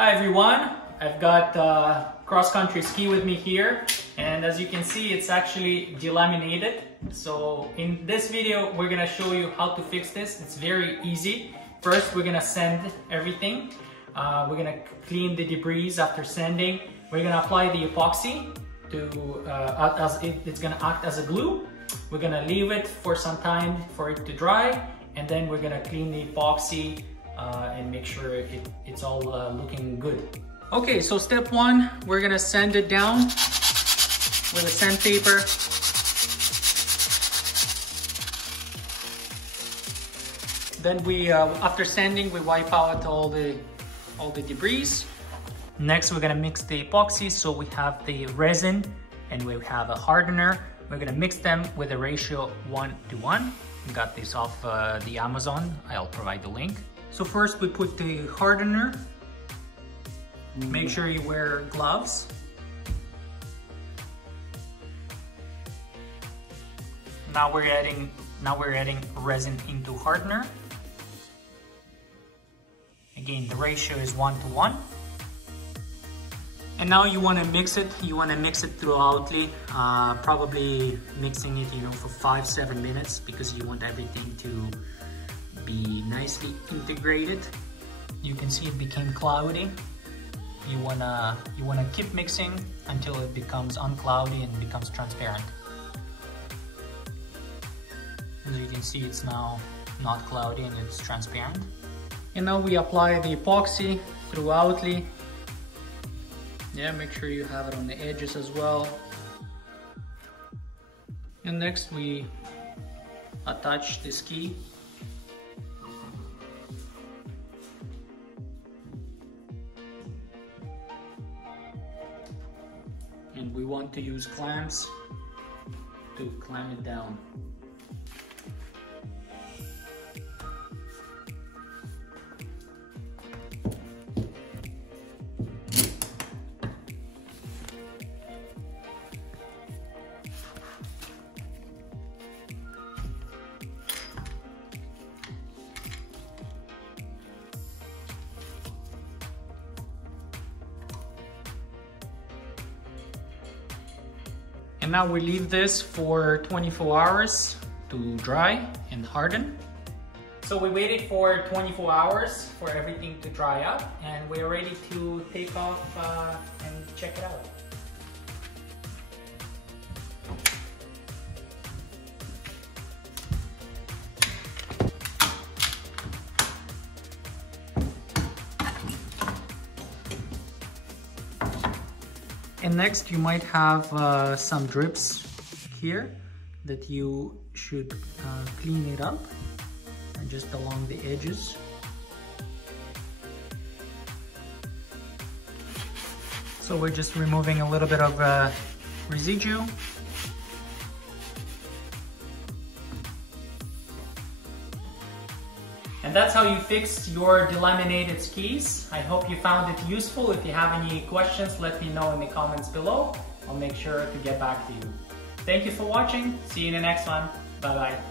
Hi everyone, I've got cross-country ski with me here, and as you can see it's actually delaminated. So in this video we're gonna show you how to fix this. It's very easy. First we're gonna sand everything. We're gonna clean the debris after sanding. We're gonna apply the epoxy to it's gonna act as a glue. We're gonna leave it for some time for it to dry, and then we're gonna clean the epoxy and make sure it's all looking good. Okay, so step one, we're gonna sand it down with a sandpaper. Then we, after sanding, we wipe out all the debris. Next, we're gonna mix the epoxy. So we have the resin and we have a hardener. We're gonna mix them with a ratio 1:1. We got this off the Amazon. I'll provide the link. So first we put the hardener. Make sure you wear gloves. Now we're adding resin into hardener. Again, the ratio is 1:1. And now you want to mix it. You want to mix it throughoutly, probably mixing it, for 5-7 minutes, because you want everything to be nicely integrated. You can see it became cloudy. You wanna keep mixing until it becomes uncloudy and becomes transparent. As you can see, it's now not cloudy and it's transparent. And now we apply the epoxy throughoutly. Yeah, make sure you have it on the edges as well. And next we attach the ski. And we want to use clamps to clamp it down. And now we leave this for 24 hours to dry and harden. So we waited for 24 hours for everything to dry up, and we're ready to take off and check it out. And next you might have some drips here that you should clean it up, and just along the edges. So we're just removing a little bit of residue. And that's how you fix your delaminated skis. I hope you found it useful. If you have any questions, let me know in the comments below. I'll make sure to get back to you. Thank you for watching. See you in the next one. Bye-bye.